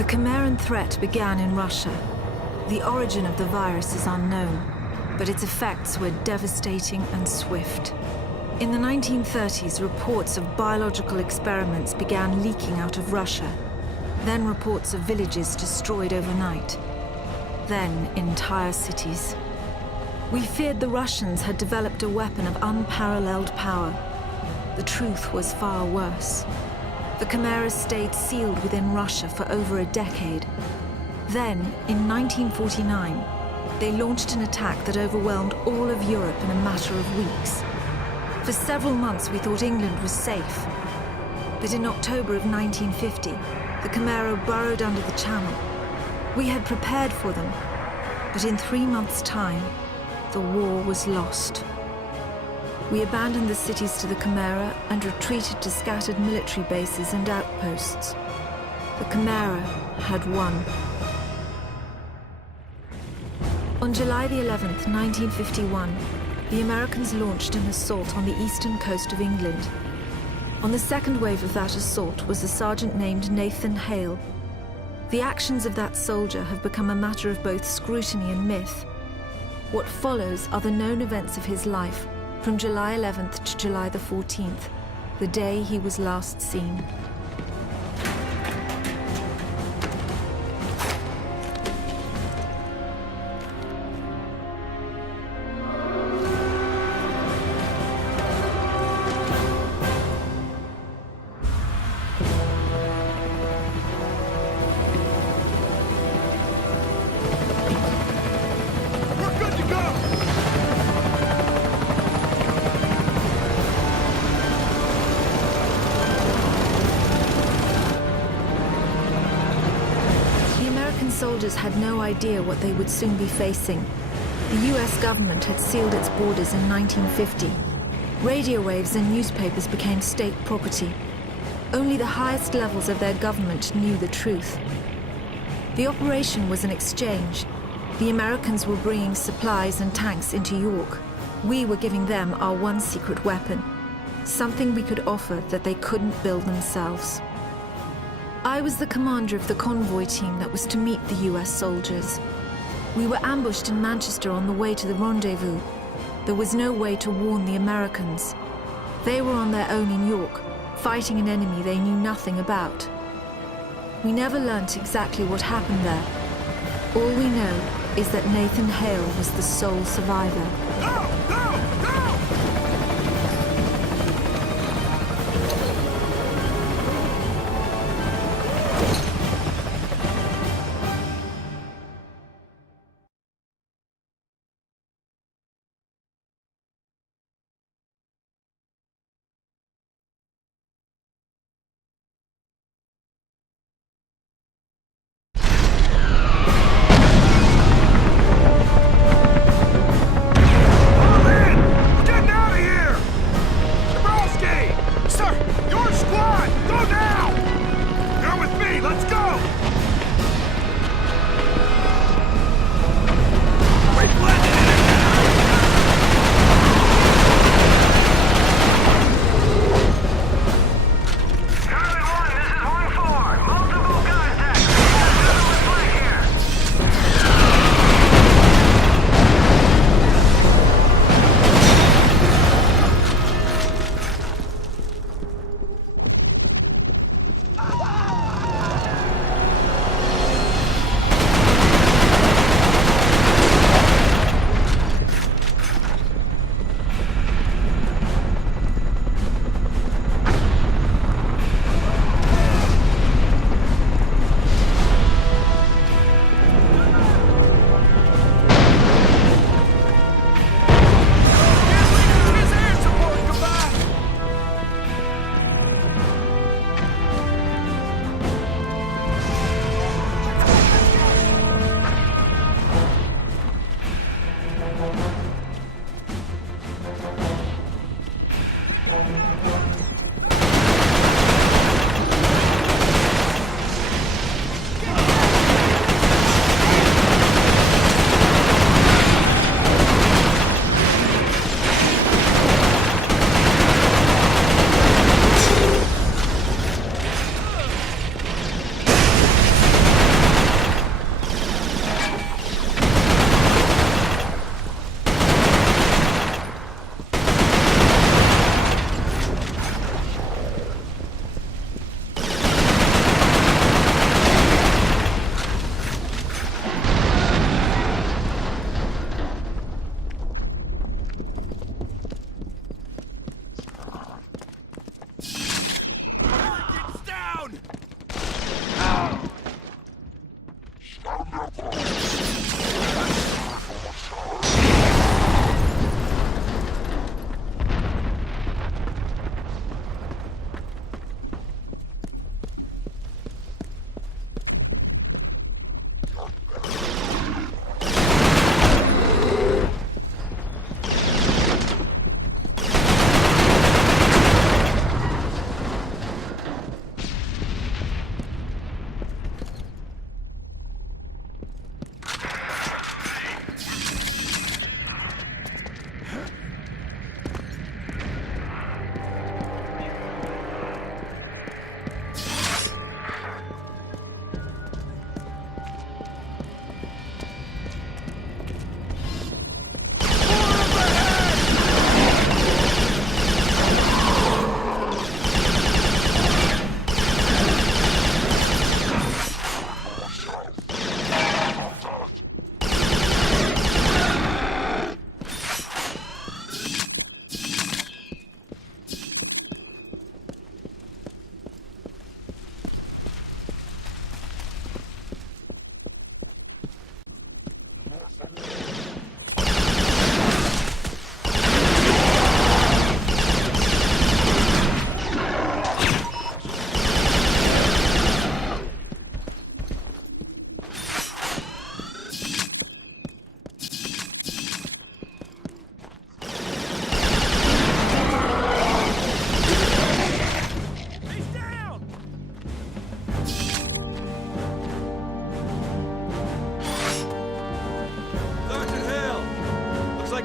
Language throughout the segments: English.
The Chimeran threat began in Russia. The origin of the virus is unknown, but its effects were devastating and swift. In the 1930s, reports of biological experiments began leaking out of Russia. Then reports of villages destroyed overnight. Then entire cities. We feared the Russians had developed a weapon of unparalleled power. The truth was far worse. The Chimeras stayed sealed within Russia for over a decade. Then, in 1949, they launched an attack that overwhelmed all of Europe in a matter of weeks. For several months, we thought England was safe. But in October of 1950, the Chimera burrowed under the Channel. We had prepared for them, but in 3 months' time, the war was lost. We abandoned the cities to the Chimera and retreated to scattered military bases and outposts. The Chimera had won. On July the 11th, 1951, the Americans launched an assault on the eastern coast of England. On the second wave of that assault was a sergeant named Nathan Hale. The actions of that soldier have become a matter of both scrutiny and myth. What follows are the known events of his life from July 11th to July the 14th, the day he was last seen. Soldiers had no idea what they would soon be facing. The US government had sealed its borders in 1950. Radio waves and newspapers became state property. Only the highest levels of their government knew the truth. The operation was an exchange. The Americans were bringing supplies and tanks into York. We were giving them our one secret weapon, something we could offer that they couldn't build themselves. I was the commander of the convoy team that was to meet the US soldiers. We were ambushed in Manchester on the way to the rendezvous. There was no way to warn the Americans. They were on their own in York, fighting an enemy they knew nothing about. We never learnt exactly what happened there. All we know is that Nathan Hale was the sole survivor.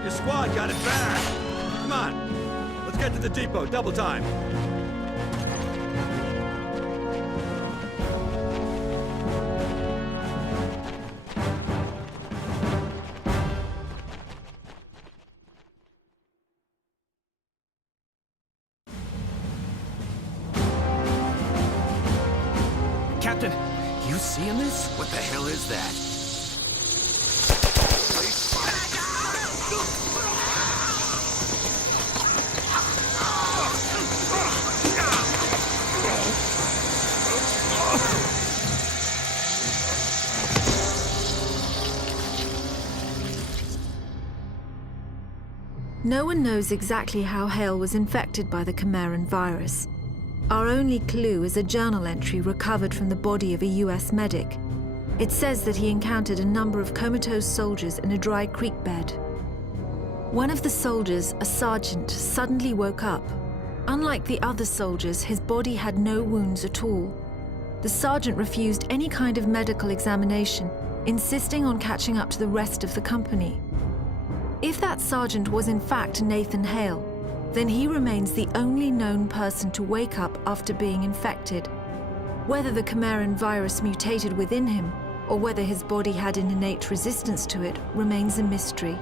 Your squad got it bad. Come on, let's get to the depot, double time. Captain, you seeing this? What the hell is that? No one knows exactly how Hale was infected by the Chimeran virus. Our only clue is a journal entry recovered from the body of a US medic. It says that he encountered a number of comatose soldiers in a dry creek bed. One of the soldiers, a sergeant, suddenly woke up. Unlike the other soldiers, his body had no wounds at all. The sergeant refused any kind of medical examination, insisting on catching up to the rest of the company. If that sergeant was in fact Nathan Hale, then he remains the only known person to wake up after being infected. Whether the Chimeran virus mutated within him, or whether his body had an innate resistance to it, remains a mystery.